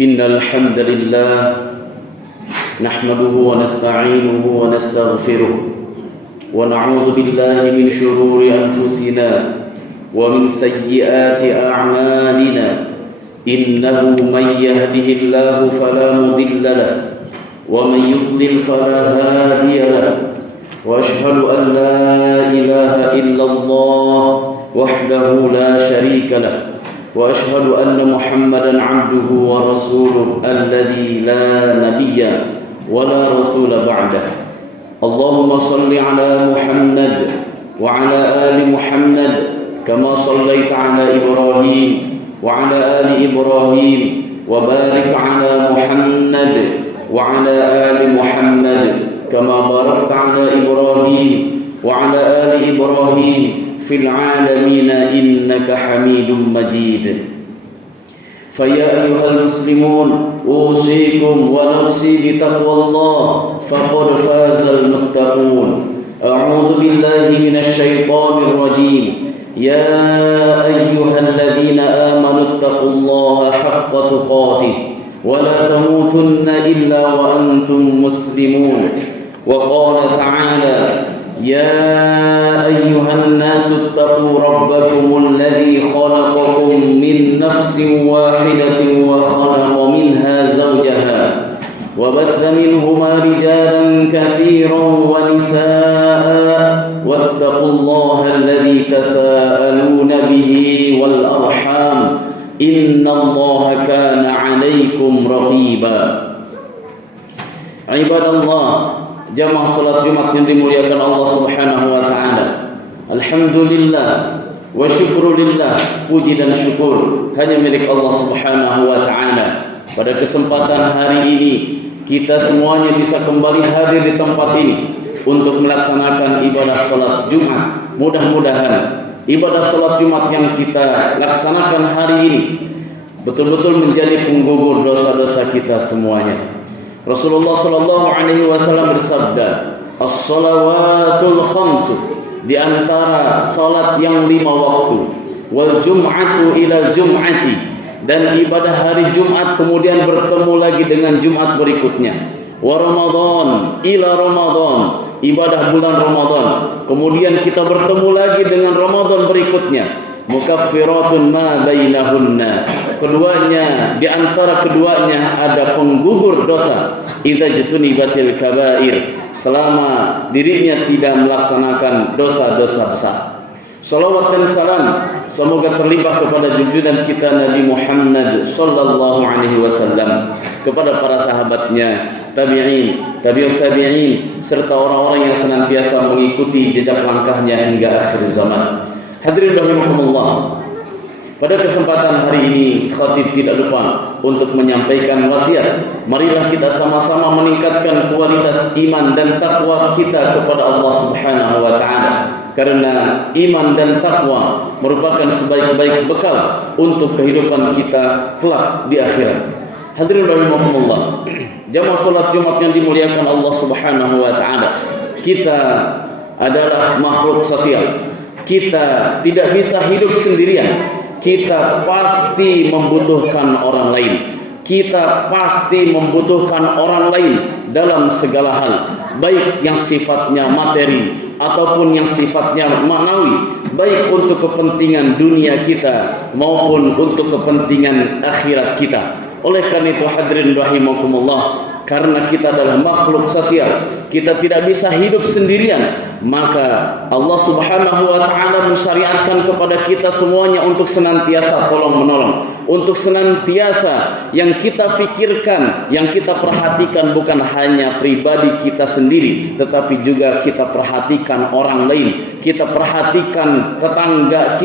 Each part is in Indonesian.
إن الحمد لله نحمده ونستعينه ونستغفره ونعوذ بالله من شرور أنفسنا ومن سيئات أعمالنا إنه من يهده الله فلا مضل له ومن يضلل فلا هادي له وأشهد أن لا إله إلا الله وحده لا شريك له وأشهد أن محمدا عبده ورسوله الذي لا نبي ولا رسول بعده اللهم صل على محمد وعلى آل محمد كما صليت على إبراهيم وعلى آل إبراهيم وبارك على محمد وعلى آل محمد كما باركت على إبراهيم وعلى آل إبراهيم في العالمين إنك حميد مجيد فيا أيها المسلمون أوصيكم ونفسي بتقوى الله فقد فاز المتقون أعوذ بالله من الشيطان الرجيم يا أيها الذين آمنوا اتقوا الله حق تقاته ولا تموتن إلا وأنتم مسلمون وقال تعالى يا أيها الناس اتقوا ربكم الذي خلقكم من نفس واحدة وخلق منها زوجها وبث منهما رجالا كثيرا ونساء واتقوا الله الذي تساءلون به والأرحام إن الله كان عليكم رقيبا عباد الله jamaah salat Jumat yang dimuliakan Allah Subhanahu wa taala. Alhamdulillah wa syukrulillah, puji dan syukur hanya milik Allah Subhanahu wa taala. Pada kesempatan hari ini kita semuanya bisa kembali hadir di tempat ini untuk melaksanakan ibadah salat Jumat. Mudah-mudahan ibadah salat Jumat yang kita laksanakan hari ini betul-betul menjadi penggugur dosa-dosa kita semuanya. Rasulullah sallallahu alaihi wasallam bersabda, "As-shalawatul khamsu", di antara salat yang 5 waktu, wal jum'atu ila jum'ati, dan ibadah hari Jumat kemudian bertemu lagi dengan Jumat berikutnya, wa Ramadan ila Ramadan, ibadah bulan Ramadan, kemudian kita bertemu lagi dengan Ramadan berikutnya, mukaffiratun ma bainahunna, keduanya, di antara keduanya ada penggugur dosa, idza jutunibatil kabair, selama dirinya tidak melaksanakan dosa-dosa besar. Salawat dan salam semoga terlimpah kepada junjungan kita Nabi Muhammad sallallahu alaihi wasallam, kepada para sahabatnya, tabi'in, tabi'ut tabi'in, serta orang-orang yang senantiasa mengikuti jejak langkahnya hingga akhir zaman. Hadirin rahimakumullah, pada kesempatan hari ini khatib tidak lupa untuk menyampaikan wasiat. Marilah kita sama-sama meningkatkan kualitas iman dan takwa kita kepada Allah Subhanahu wa taala, karena iman dan takwa merupakan sebaik-baik bekal untuk kehidupan kita kelak di akhirat. Hadirin rahimakumullah, jamaah salat Jumat yang dimuliakan Allah Subhanahu wa taala, kita adalah makhluk sosial. Kita tidak bisa hidup sendirian. Kita pasti membutuhkan orang lain. Kita pasti membutuhkan orang lain dalam segala hal, baik yang sifatnya materi ataupun yang sifatnya maknawi, baik untuk kepentingan dunia kita maupun untuk kepentingan akhirat kita. Oleh karena itu hadirin rahimakumullah, karena kita adalah makhluk sosial, kita tidak bisa hidup sendirian, maka Allah Subhanahu wa taala mensyariatkan kepada kita semuanya untuk senantiasa tolong-menolong, untuk senantiasa yang kita fikirkan, yang kita perhatikan bukan hanya pribadi kita sendiri, tetapi juga kita perhatikan orang lain, kita perhatikan tetangga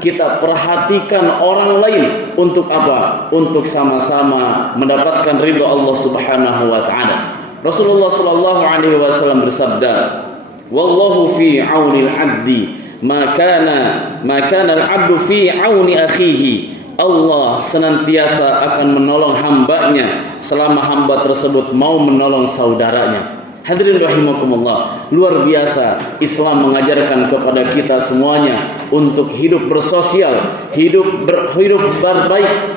kita perhatikan orang lain. Untuk apa? Untuk sama-sama mendapatkan ridha Allah Subhanahu wa taala. Rasulullah sallallahu alaihi wasallam bersabda, "Wallahu fi 'auni al-'abdi ma kana al-'abdu fi 'auni akhihi." Allah senantiasa akan menolong hambanya selama hamba tersebut mau menolong saudaranya. Hadirin rahimakumullah, luar biasa Islam mengajarkan kepada kita semuanya untuk hidup bersosial, hidup berbaik,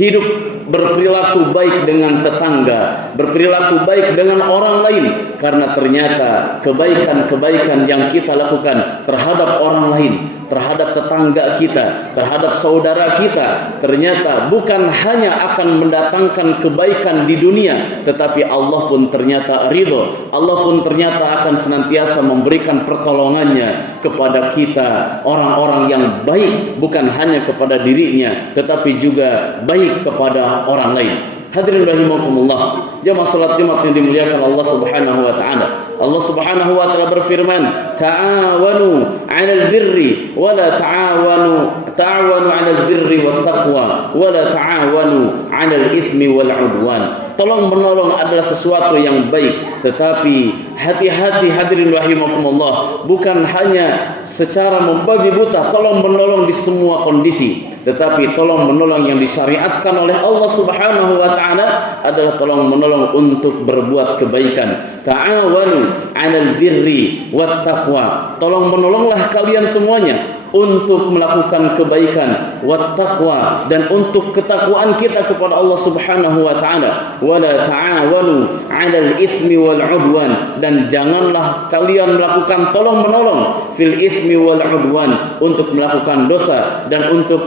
hidup berperilaku baik dengan tetangga, berperilaku baik dengan orang lain, karena ternyata kebaikan-kebaikan yang kita lakukan terhadap orang lain, terhadap tetangga kita, terhadap saudara kita, ternyata bukan hanya akan mendatangkan kebaikan di dunia, tetapi Allah pun ternyata ridho. Allah pun ternyata akan senantiasa memberikan pertolongannya kepada kita, orang-orang yang baik, bukan hanya kepada dirinya, tetapi juga baik kepada orang lain. Hadirin rahimakumullah, jamaah salat Jumat yang dimuliakan Allah Subhanahu wa taala. Allah Subhanahu wa taala berfirman, "Ta'awanu 'alal birri wa la ta'awanu 'alal birri wat taqwa wa la ta'awanu 'alal itsmi wal 'udwan." Tolong menolong adalah sesuatu yang baik, tetapi hati-hati hadirin rahimakumullah, bukan hanya secara membabi buta tolong menolong di semua kondisi, tetapi tolong menolong yang disyariatkan oleh Allah Subhanahu wa taala adalah tolong menolong untuk berbuat kebaikan. Ta'awanu 'alal birri wat taqwa. Tolong menolonglah kalian semuanya untuk melakukan kebaikan, wat taqwa, dan untuk ketakwaan kita kepada Allah Subhanahu wa taala. Wala ta'awanu 'alal itsmi wal 'udwan, dan janganlah kalian melakukan tolong menolong fil itsmi wal 'udwan, untuk melakukan dosa dan untuk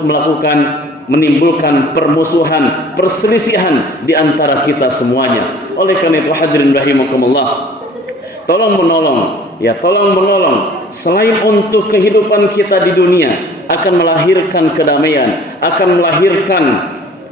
menimbulkan permusuhan, perselisihan di antara kita semuanya. Oleh karena itu hadirin rahimakumullah, tolong menolong selain untuk kehidupan kita di dunia, akan melahirkan kedamaian, akan melahirkan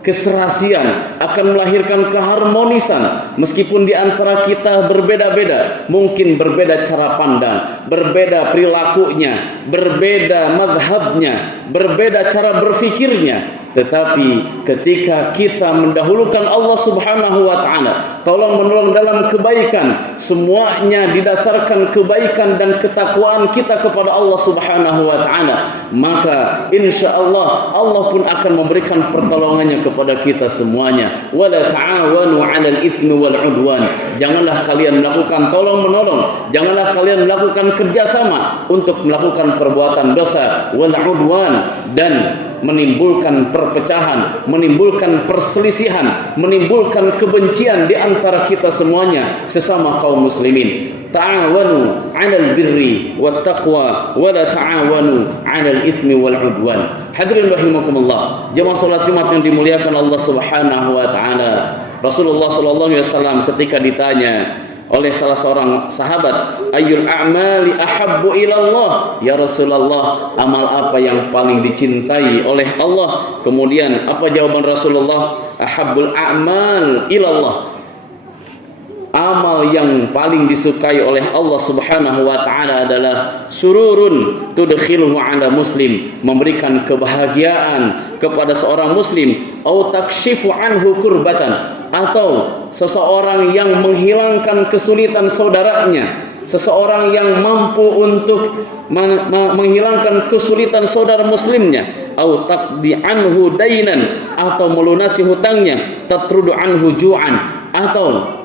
keserasian, akan melahirkan keharmonisan. Meskipun di antara kita berbeda-beda, mungkin berbeda cara pandang, berbeda perilakunya, berbeda madhabnya, berbeda cara berfikirnya, tetapi ketika kita mendahulukan Allah Subhanahu wa taala, tolong menolong dalam kebaikan, semuanya didasarkan kebaikan dan ketakwaan kita kepada Allah Subhanahu wa taala, maka insyaallah Allah pun akan memberikan pertolongannya kepada kita semuanya. Wala ta'awanu 'alal itsmi wal 'udwan. Janganlah kalian melakukan tolong menolong, janganlah kalian melakukan kerjasama untuk melakukan perbuatan dosa, wal 'udwan, dan menimbulkan perpecahan, menimbulkan perselisihan, menimbulkan kebencian di antara kita semuanya sesama kaum muslimin. Ta'awanu 'alal birri wat taqwa wa la ta'awanu 'alal itsmi wal 'udwan. Hadirin rahimakumullah, jemaah salat Jumat yang dimuliakan Allah Subhanahu wa taala. Rasulullah sallallahu alaihi wasallam ketika ditanya oleh salah seorang sahabat, ayyul a'mali ahabbu ilallah, ya Rasulullah, amal apa yang paling dicintai oleh Allah? Kemudian apa jawaban Rasulullah? Ahabbul a'mal ilallah, amal yang paling disukai oleh Allah Subhanahu wa taala adalah sururun tudkhiluhu 'ala muslim, memberikan kebahagiaan kepada seorang muslim, au takshifu anhu kurbatan, atau seseorang yang menghilangkan kesulitan saudaranya, seseorang yang mampu untuk menghilangkan kesulitan saudara muslimnya, au taqdi anhu dainan, atau melunasi hutangnya, tatrudu anhu ju'an, atau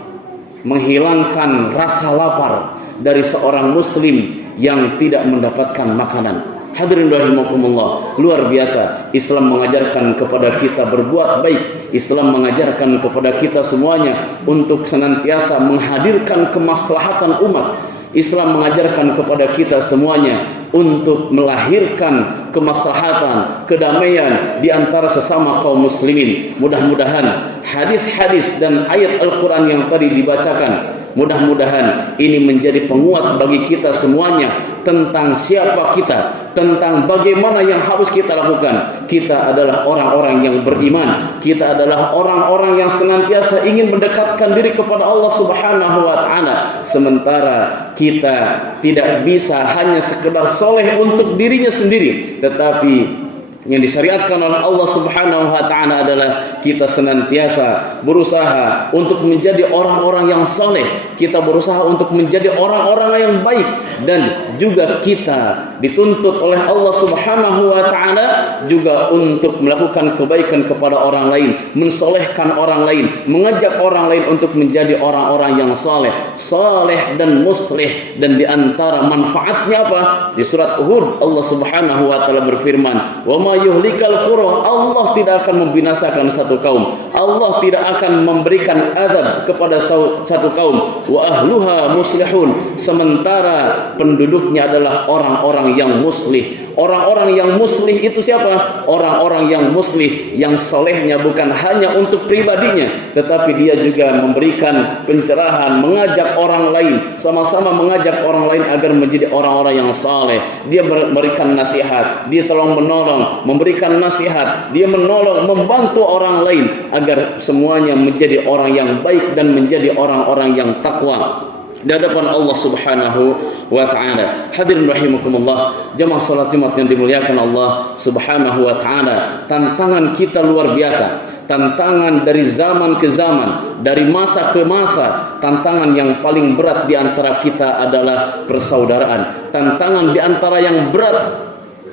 menghilangkan rasa lapar dari seorang muslim yang tidak mendapatkan makanan. Hadirin rahimakumullah, luar biasa Islam mengajarkan kepada kita berbuat baik. Islam mengajarkan kepada kita semuanya untuk senantiasa menghadirkan kemaslahatan umat. Islam mengajarkan kepada kita semuanya untuk melahirkan kemaslahatan, kedamaian di antara sesama kaum muslimin. Mudah-mudahan hadis-hadis dan ayat Al-Quran yang tadi dibacakan, mudah-mudahan ini menjadi penguat bagi kita semuanya tentang siapa kita, tentang bagaimana yang harus kita lakukan. Kita adalah orang-orang yang beriman, kita adalah orang-orang yang senantiasa ingin mendekatkan diri kepada Allah Subhanahu wa taala, sementara kita tidak bisa hanya sekedar soleh untuk dirinya sendiri, tetapi yang disyariatkan oleh Allah Subhanahu wa taala adalah kita senantiasa berusaha untuk menjadi orang-orang yang saleh, kita berusaha untuk menjadi orang-orang yang baik, dan juga kita dituntut oleh Allah Subhanahu wa taala juga untuk melakukan kebaikan kepada orang lain, mensolehkan orang lain, mengajak orang lain untuk menjadi orang-orang yang saleh dan muslih. Dan di antara manfaatnya apa? Di surat Hud Allah Subhanahu wa taala berfirman, "Wa ma yuhlikal qura." Allah tidak akan membinasakan satu kaum. Allah tidak akan memberikan azab kepada satu kaum. Wa ahluha muslihun. Sementara penduduknya adalah orang-orang yang muslih. Orang-orang yang muslih itu siapa? Orang-orang yang muslih, yang solehnya bukan hanya untuk pribadinya, tetapi dia juga memberikan pencerahan, mengajak orang lain, sama-sama mengajak orang lain agar menjadi orang-orang yang saleh. Dia memberikan nasihat, dia tolong menolong, memberikan nasihat, dia menolong, membantu orang lain agar semuanya menjadi orang yang baik dan menjadi orang-orang yang takwa di hadapan Allah Subhanahu wa taala. Hadirin rahimakumullah, jamaah salat Jumat yang dimuliakan Allah Subhanahu wa taala. Tantangan kita luar biasa. Tantangan dari zaman ke zaman, dari masa ke masa. Tantangan yang paling berat di antara kita adalah persaudaraan. Tantangan di antara yang berat,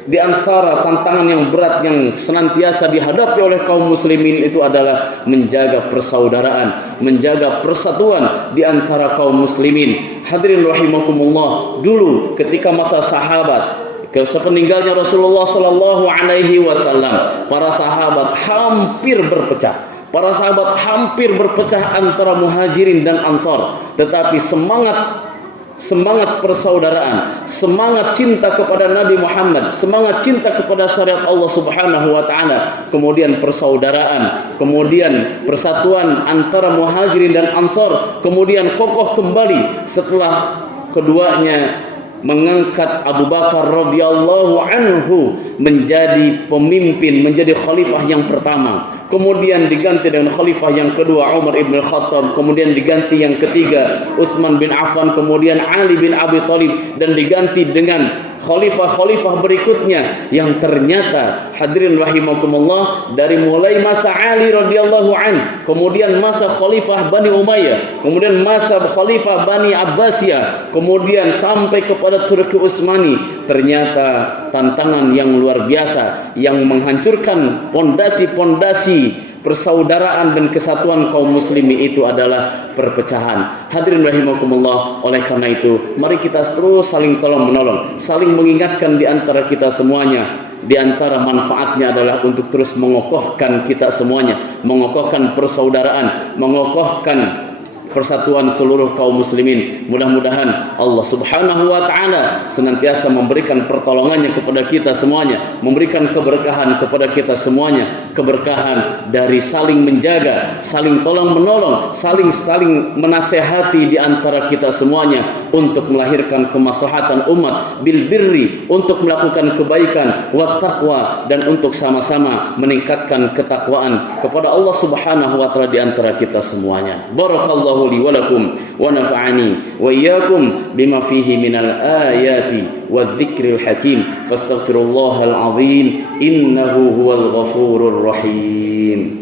di antara tantangan yang berat yang senantiasa dihadapi oleh kaum muslimin itu adalah menjaga persaudaraan, menjaga persatuan di antara kaum muslimin. Hadirin rahimakumullah, dulu ketika masa sahabat, sepeninggalnya Rasulullah sallallahu alaihi wasallam, para sahabat hampir berpecah. Para sahabat hampir berpecah antara Muhajirin dan Ansar, tetapi semangat persaudaraan, semangat cinta kepada Nabi Muhammad, semangat cinta kepada syariat Allah Subhanahu wa taala, kemudian persaudaraan, kemudian persatuan antara Muhajirin dan Ansar, kemudian kokoh kembali setelah keduanya mengangkat Abu Bakar radhiyallahu anhu menjadi pemimpin, menjadi khalifah yang pertama. Kemudian diganti dengan khalifah yang kedua Umar ibn Khattab, kemudian diganti yang ketiga Utsman bin Affan, kemudian Ali bin Abi Thalib, dan diganti dengan khalifah-khalifah berikutnya yang ternyata hadirin rahimakumullah dari mulai masa Ali radhiyallahu an, kemudian masa khalifah Bani Umayyah, kemudian masa khalifah Bani Abbasiyah, kemudian sampai kepada Turki Utsmani, ternyata tantangan yang luar biasa yang menghancurkan pondasi-pondasi persaudaraan dan kesatuan kaum muslimin itu adalah perpecahan. Hadirin rahimakumullah, oleh karena itu mari kita terus saling tolong menolong, saling mengingatkan di antara kita semuanya. Di antara manfaatnya adalah untuk terus mengokohkan kita semuanya, mengokohkan persaudaraan, mengokohkan persatuan seluruh kaum muslimin. Mudah-mudahan Allah Subhanahu wa taala senantiasa memberikan pertolongannya kepada kita semuanya, memberikan keberkahan kepada kita semuanya, keberkahan dari saling menjaga, saling tolong menolong, saling menasehati di antara kita semuanya untuk melahirkan kemaslahatan umat, bil birri, untuk melakukan kebaikan, wat taqwa, dan untuk sama-sama meningkatkan ketakwaan kepada Allah Subhanahu wa taala di antara kita semuanya. Barakallahu li wa lakum wa nafa'ani wa iyyakum bima fihi minal ayati wadh-dhikril hakim, fastaghfirullahal azim innahu huwal ghafurur rahim.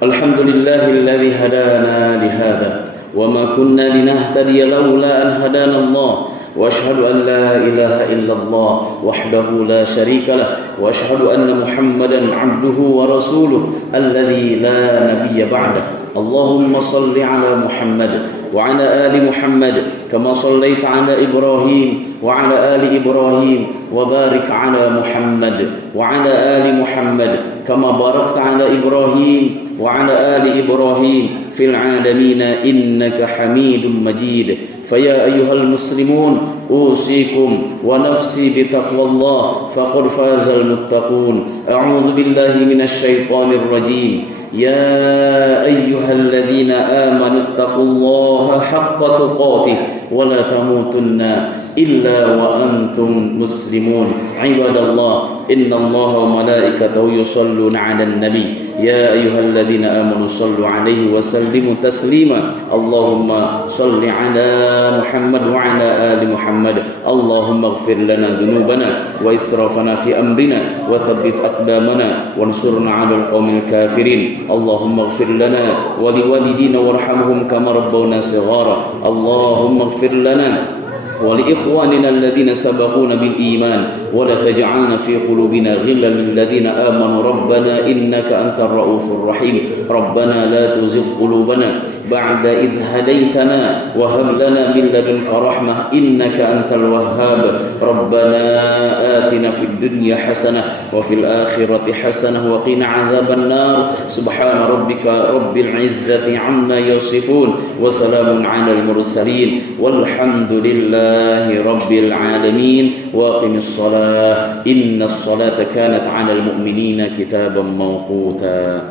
Alhamdulillahilladzi hadana lihada wa ma kunna linahtadiya laula an hadana Allah, wa ashhadu an la ilaha illallah wahdahu la syarika lah, wa ashhadu anna Muhammadan abduhu wa rasuluh alladzi la nabiyya ba'dah. Allahumma salli ala Muhammad wa ala ali Muhammad kama sallaita ala Ibrahim wa ala ali Ibrahim, wa barik ala Muhammad wa ala ali Muhammad kama barakta ala Ibrahim wa ala ali Ibrahim fil alamin innaka Hamidum Majid. فيا أيها المسلمون أوصيكم ونفسي بتقوى الله فقد فاز المتقون. أعوذ بالله من الشيطان الرجيم. يا أيها الذين آمنوا اتقوا الله حق تقاته ولا تموتن إلا وأنتم مسلمون. عباد الله، إن الله وملائكته يصلون على النبي يا أيها الذين آمنوا صلوا عليه وسلموا تسليما. اللهم صل على محمد وعلى آل محمد. اللهم اغفر لنا ذنوبنا وإسرافنا في أمرنا وثبت أقدامنا وانصرنا على القوم الكافرين. اللهم اغفر لنا ولوالدينا وارحمهم كما ربونا صغارا. اللهم اغفر لنا ولإخواننا الذين سبقونا بالإيمان ولا تجعلنا في قلوبنا غلا للذين آمنوا ربنا إنك أنت الرؤوف الرحيم. ربنا لا تزغ قلوبنا بعد إذ هديتنا وهب لنا من لدنك رحمة إنك أنت الوهاب. ربنا آتنا في الدنيا حسنة وفي الآخرة حسنة وقنا عذاب النار. سبحان ربك رب العزة عما يصفون وسلام على المرسلين والحمد لله رب العالمين. واقم الصلاة إن الصلاة كانت على المؤمنين كتابا موقوتا.